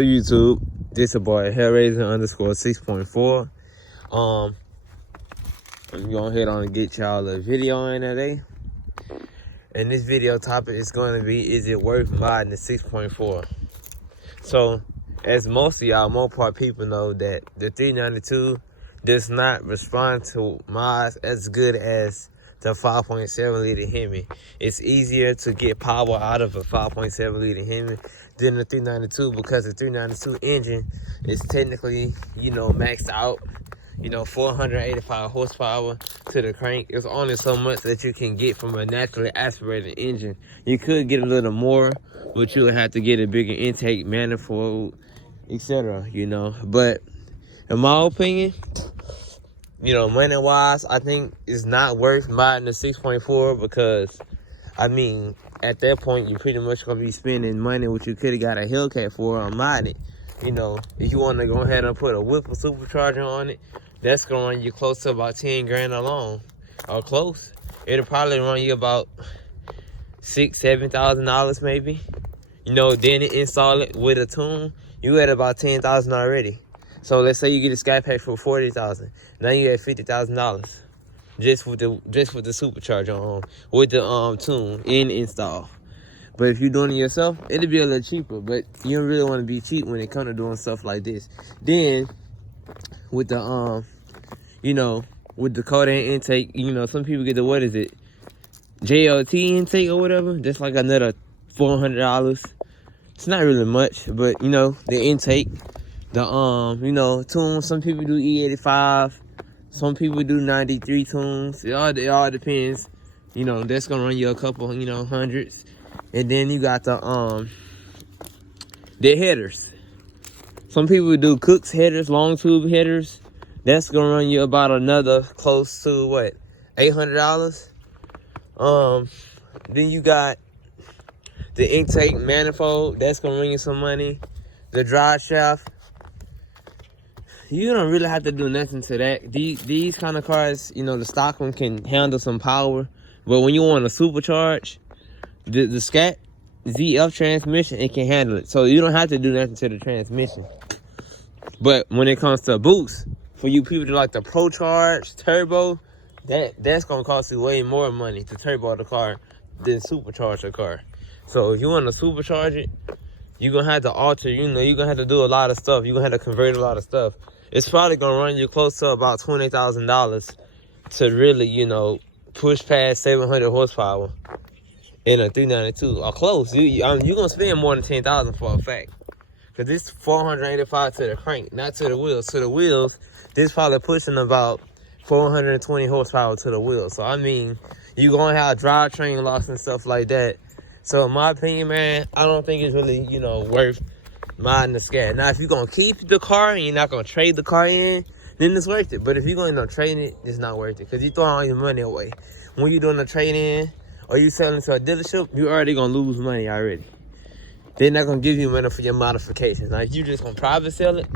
YouTube, this a boy Hellraiser_6.4. I'm going to go ahead on and get y'all a video in today. And this video topic is going to be, is it worth modding the 6.4? So, as most of y'all Mopar people know, that the 392 does not respond to mods as good as the 5.7 liter Hemi. It's easier to get power out of a 5.7 liter Hemi than the 392 because the 392 engine is technically, maxed out. 485 horsepower to the crank. It's only so much that you can get from a naturally aspirated engine. You could get a little more, but you would have to get a bigger intake, manifold, etc. But in my opinion, money-wise, I think it's not worth modding the 6.4 because, at that point, you're pretty much going to be spending money which you could have got a hellcat for on modding. If you want to go ahead and put a whipple supercharger on it, that's going to run you close to about 10 grand alone, or close. It'll probably run you about $6,000-$7,000 maybe. Then install it with a tune, you at about $10,000 already. So let's say you get a scatpack for $40,000. Now you at $50,000 just with the supercharger on, with the tune in install. But if you're doing it yourself, it'll be a little cheaper. But you don't really want to be cheap when it comes to doing stuff like this. Then with the with the codeine intake, some people get the, what is it, JLT intake or whatever. That's like another $400. It's not really much, but the intake, the tunes. Some people do E85, some people do 93 tunes. It all depends. That's gonna run you a couple, hundreds. And then you got the headers. Some people do Cook's headers, long tube headers. That's gonna run you about another close to what, $800. Then you got the intake manifold. That's gonna run you some money. The drive shaft. You don't really have to do nothing to that. These kind of cars, the stock one can handle some power. But when you want to supercharge, the Scat ZF transmission, it can handle it. So you don't have to do nothing to the transmission. But when it comes to boost, for you people that like the Pro Charge, turbo, that's going to cost you way more money to turbo the car than supercharge the car. So if you want to supercharge it, you're going to have to alter, you're going to have to do a lot of stuff. You're going to have to convert a lot of stuff. It's probably going to run you close to about $20,000 to really, push past 700 horsepower in a 392 or close. You're going to spend more than $10,000 for a fact. Because this 485 to the crank, not to the wheels. To the wheels, this probably pushing about 420 horsepower to the wheels. So, you're going to have drivetrain loss and stuff like that. So, in my opinion, man, I don't think it's really, worth modding the Scat. Now, if you're going to keep the car and you're not going to trade the car in, then it's worth it. But if you're going to trade it, it's not worth it. Because you're throwing all your money away. When you're doing a trade-in or you selling to a dealership, you're already going to lose money already. They're not going to give you money for your modifications. Now, if you're just going to private sell it,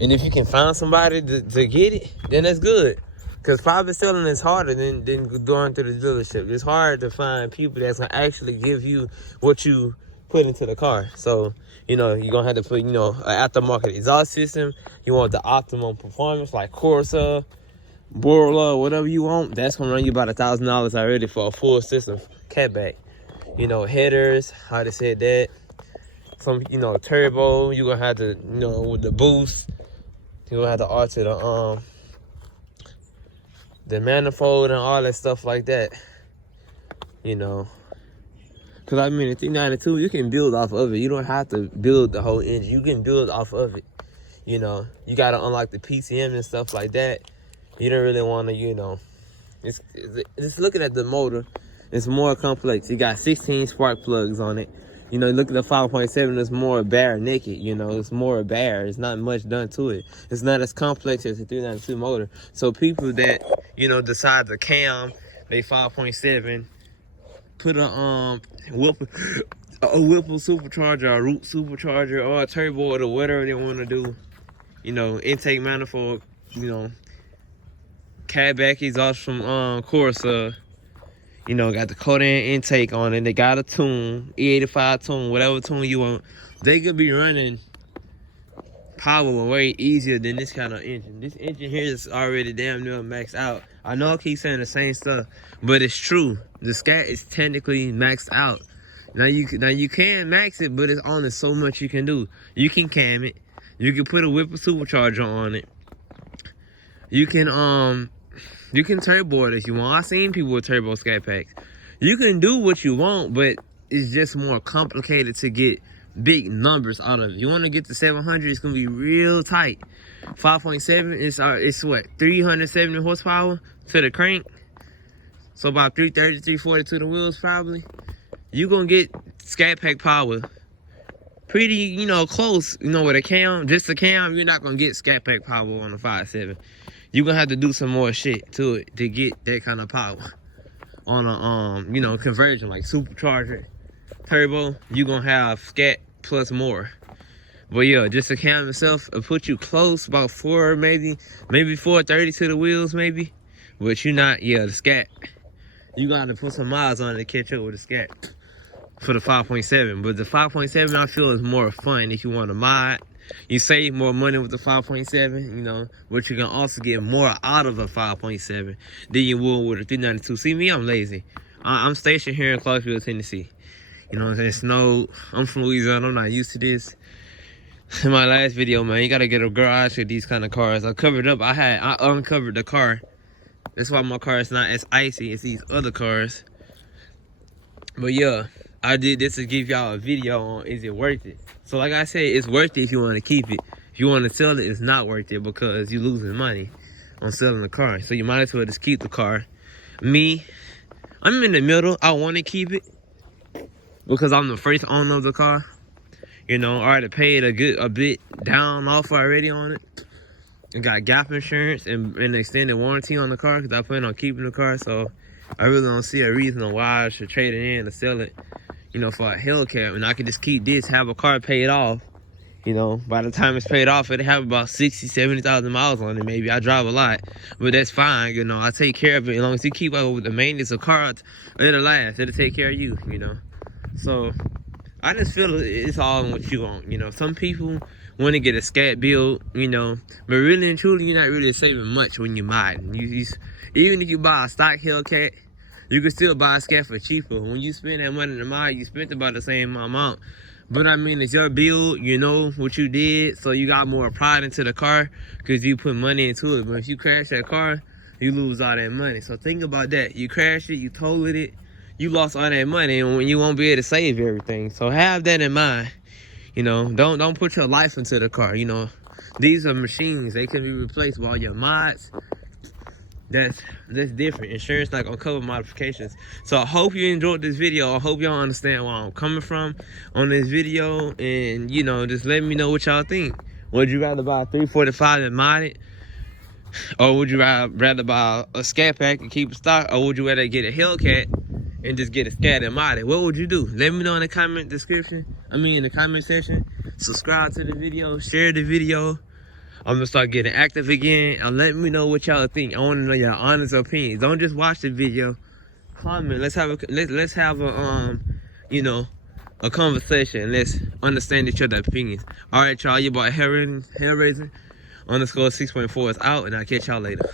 and if you can find somebody to get it, then that's good. Because private selling is harder than going to the dealership. It's hard to find people that's going to actually give you what you put into the car. So, you're going to have to put, an aftermarket exhaust system. You want the optimum performance like Corsa, Borla, whatever you want. That's going to run you about $1,000 already for a full system catback. Headers, how they said that. Some, turbo, you're going to have to, with the boost, you're going to have to alter the manifold and all that stuff like that. Because, the 392, you can build off of it. You don't have to build the whole engine. You can build off of it. You got to unlock the PCM and stuff like that. You don't really want to, just looking at the motor, it's more complex. You got 16 spark plugs on it. Look at the 5.7, it's more bare naked, it's more bare. It's not much done to it. It's not as complex as the 392 motor. So people that, decide to cam they 5.7, put a whipple supercharger, or a root supercharger, or a turbo, or whatever they want to do, intake manifold, catback exhaust from Corsa, got the codeine intake on it. They got a tune, E85 tune, whatever tune you want. They could be running power way easier than this kind of engine. This engine here is already damn near maxed out. I know I keep saying the same stuff, but it's true. The Scat is technically maxed out. Now you can max it, but it's only so much you can do. You can cam it. You can put a whipple supercharger on it. You can turbo it if you want. I've seen people with turbo Scat packs. You can do what you want, but it's just more complicated to get big numbers out of it. You want to get to 700, it's gonna be real tight. 5.7 it's what, 370 horsepower to the crank, so about 330, 340 to the wheels probably. You gonna get Scat pack power pretty, you know, close. You know, with a cam, just a cam, you're not gonna get Scat pack power on a 5.7. You're gonna have to do some more shit to it to get that kind of power on a you know, conversion like supercharger, turbo. You're gonna have Scat plus more. But yeah, just the cam itself will put you close, about 4, maybe 430 to the wheels, maybe. But you're not, yeah, the Scat, you gotta put some miles on it to catch up with the Scat for the 5.7. But the 5.7 I feel is more fun if you want to mod. You save more money with the 5.7, you know, but you can also get more out of a 5.7 than you will with a 392. See me, I'm lazy. I'm stationed here in Clarksville, Tennessee. You know what I'm saying? I'm from Louisiana, I'm not used to this. In my last video, man, you gotta get a garage with these kind of cars. I covered up, I uncovered the car. That's why my car is not as icy as these other cars. But yeah, I did this to give y'all a video on is it worth it. So like I said, it's worth it if you want to keep it. If you want to sell it, it's not worth it because you're losing money on selling the car. So you might as well just keep the car. Me, I'm in the middle. I want to keep it because I'm the first owner of the car. You know, I already paid a bit down off already on it. I got gap insurance and an extended warranty on the car because I plan on keeping the car. So I really don't see a reason why I should trade it in or sell it, you know, for a hellcat. And I can just keep this, have a car paid off. You know, by the time it's paid off, it'll have about 60, 70,000 miles on it. Maybe I drive a lot, but that's fine. You know, I take care of it as long as you keep up with the maintenance of cars. It'll last. It'll take care of you. You know, so I just feel it's all in what you want. You know, some people want to get a Scat build, you know, but really and truly, you're not really saving much when you're modding. Even if you buy a stock Hellcat, you can still buy a Scat for cheaper. When you spend that money to mod, you spent about the same amount. But I mean, it's your build, you know what you did, so you got more pride into the car because you put money into it. But if you crash that car, you lose all that money. So think about that. You crashed it, you totaled it, you lost all that money, and you won't be able to save everything. So have that in mind. You know, don't put your life into the car. You know, these are machines. They can be replaced by all your mods. That's different. Insurance not gonna cover modifications. So I hope you enjoyed this video. I hope y'all understand where I'm coming from on this video, and you know, just let me know what y'all think. Would you rather buy a 345 and mod it, or would you rather buy a Scat pack and keep it stock, or would you rather get a Hellcat and just get a Scat and mod it? What would you do? Let me know in the comment in the comment section. Subscribe to the video, share the video. I'm gonna start getting active again, and let me know what y'all think. I want to know your honest opinions. Don't just watch the video. Comment. Let's have a you know, a conversation. Let's understand each other's opinions. All right, y'all. Your boy Hellraiser _6.4 is out, and I'll catch y'all later.